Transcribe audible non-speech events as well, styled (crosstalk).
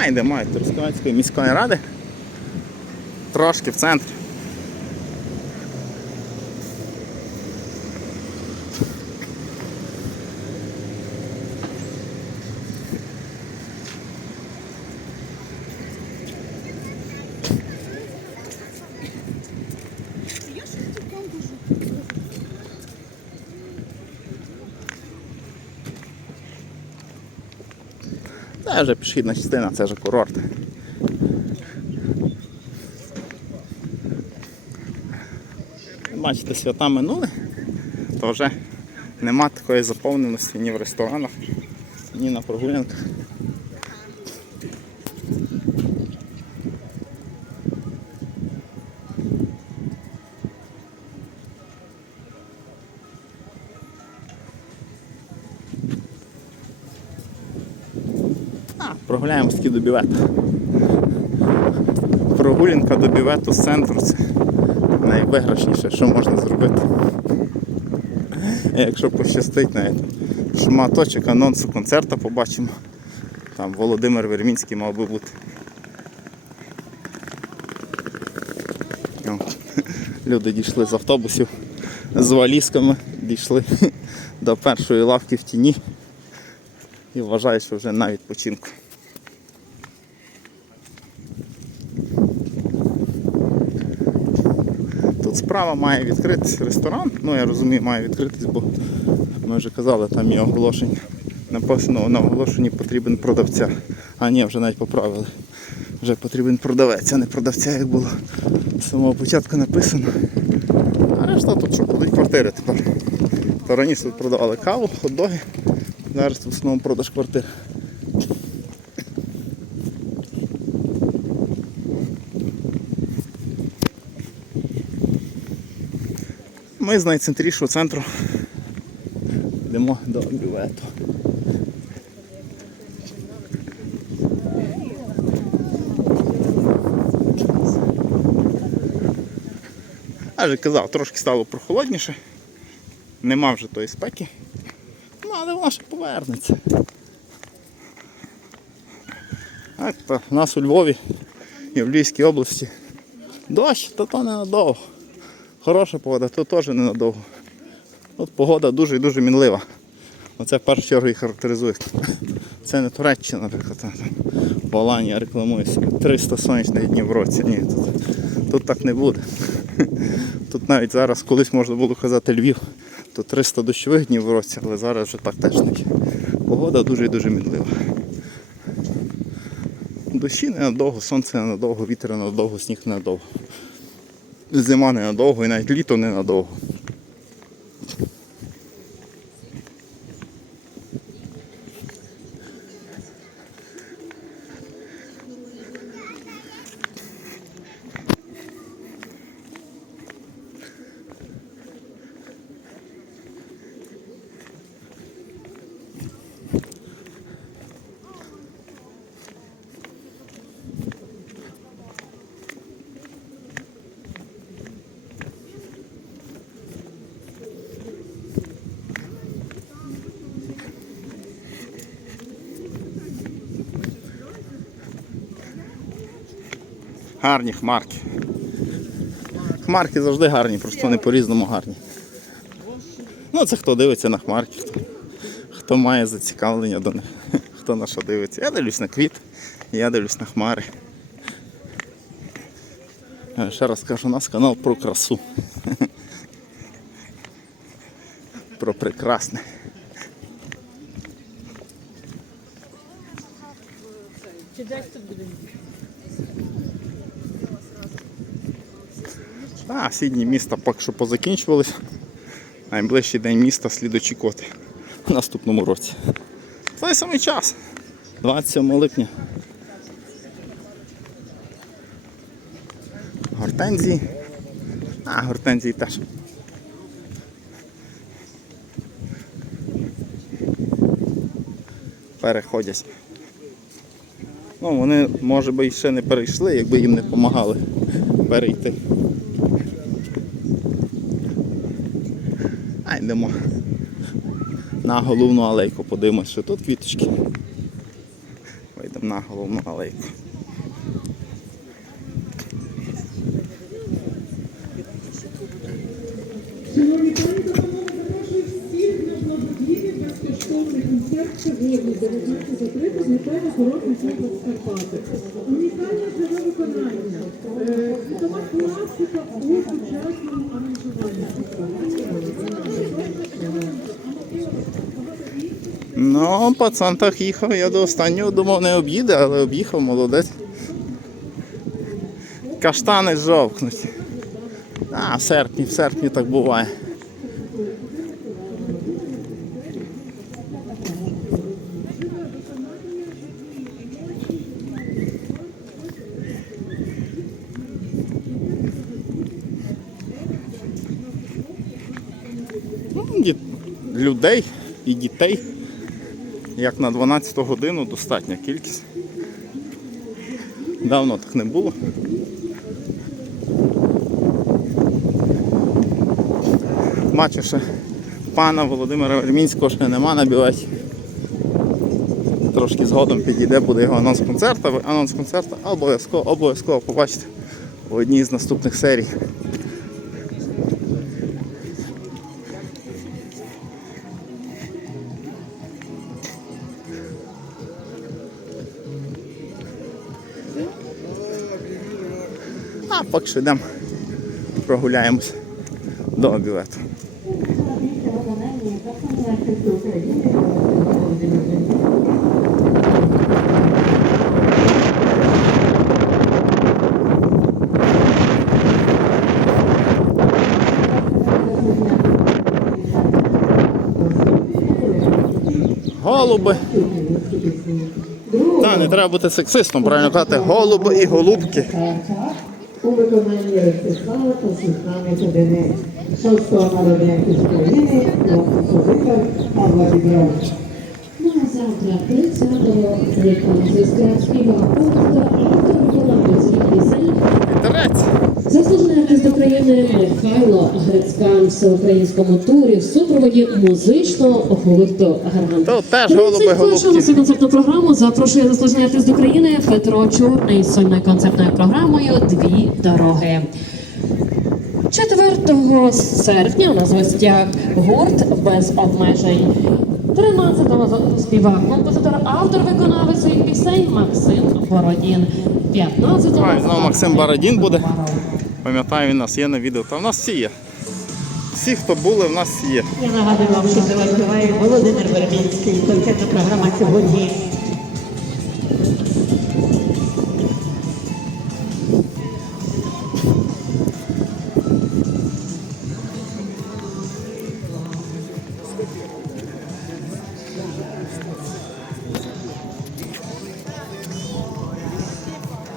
А, йдемо від Трускавецької міської ради. Трошки в центрі. Це вже пішохідна частина, це вже курорт. Бачите, свята минули, то вже нема такої заповненості ні в ресторанах, ні на прогулянках. Прогуляємось таки до бівета. Прогулянка до бівету з центру це найвиграшніше, що можна зробити. Якщо пощастить навіть шматочок анонсу концерту побачимо. Там Володимир Вермінський мав би бути. Люди дійшли з автобусів з валізками, дійшли до першої лавки в тіні і вважають, що вже на відпочинку. Справа має відкритись ресторан. Ну я розумію, має відкритись, бо ми вже казали, там є оголошення. Написано на оголошенні потрібен продавця. А ні, вже навіть поправили. Вже потрібен продавець, а не продавця, як було з самого початку написано. А решта тут що будуть квартири тепер. То раніше тут продавали каву, хот-доги. Зараз в основному продаж квартир. Ми з найцентрішого центру йдемо до бювету. Я казав, трошки стало прохолодніше, нема вже тої спеки, ну але воно ще повернеться. Так, то нас у Львові і в Львівській області дощ, то то ненадовго. Хороша погода, то теж ненадовго. От погода дуже і дуже мінлива. Оце в першу чергу і характеризує. Це не Туреччина, наприклад. Там, в Аланія рекламує собі 300 сонячних днів в році. Ні, тут, тут так не буде. Тут навіть зараз колись можна було казати Львів, то 300 дощових днів в році, але зараз вже так теж не. Погода дуже і дуже мінлива. Дощі ненадовго, сонце ненадовго, вітер ненадовго, сніг ненадовго. Зима ненадовго і навіть літо ненадовго. Гарні хмарки. Хмарки завжди гарні, просто вони по-різному гарні. Ну, це хто дивиться на хмарки, хто, хто має зацікавлення до них, (laughs) хто на що дивиться. Я дивлюсь на квіт, я дивлюсь на хмари. Ще раз кажу, у нас канал про красу. (laughs) Про прекрасне. Чи десь тут буде? А, всі дні міста поки що позакінчувались. Найближчий день міста слід очікувати в наступному році. Той самий час. 27 липня. Гортензії. А, гортензії теж. Переходять. Ну, вони, може би, ще не перейшли, якби їм не допомагали перейти. Йдемо на головну алейку, подивимось, що тут квіточки. Вийдемо на головну алейку. Безкоштовний концерт сьогодні, 19 закрито з метою охорони Карпати. Унікальне живе виконання, е, світова класика у сучасному аранжуванні. Ну, пацан так їхав, я до останнього думав не об'їде, але об'їхав, молодець. Каштани жовкнуть. А, в серпні, в серпні так буває. Ну, ді- Людей і дітей як на 12 годину достатня кількість. Давно так не було. Бачу, що пана Володимира Вермінського ще нема на білеті. Трошки згодом підійде, буде його анонс концерту. Анонс концерту обов'язково, обов'язково побачите у одній з наступних серій. А поки що йдемо прогуляємось до білету. Голуби. Та, не треба бути сексистом, правильно казати, голуби і голубки. У виконанні Ростислава та Світлани Кудини. Шостого народника з України, композитор та Бібрович. Ну а завтра, 30-го, реконзистра співав автор, пісень, Терець. Заслужений артист України Михайло Грицькан в всеукраїнському турі в супроводі музичного гурту Гаргант. То теж голуби, голубки. цю концертну програму запрошує заслужений артист України Петро Чорний з сольною концертною програмою Дві дороги. 4 серпня у нас в гостях гурт без обмежень. 13-го співак, композитор, автор виконавець своїх пісень Максим Бородін. 15-го Ой, знову Максим Бородін буде. Пам'ятаю, він нас є на відео. Та в нас всі є. Всі, хто були, в нас є. Я нагадую вам, що за вас Володимир Вербінський. Концертна програма сьогодні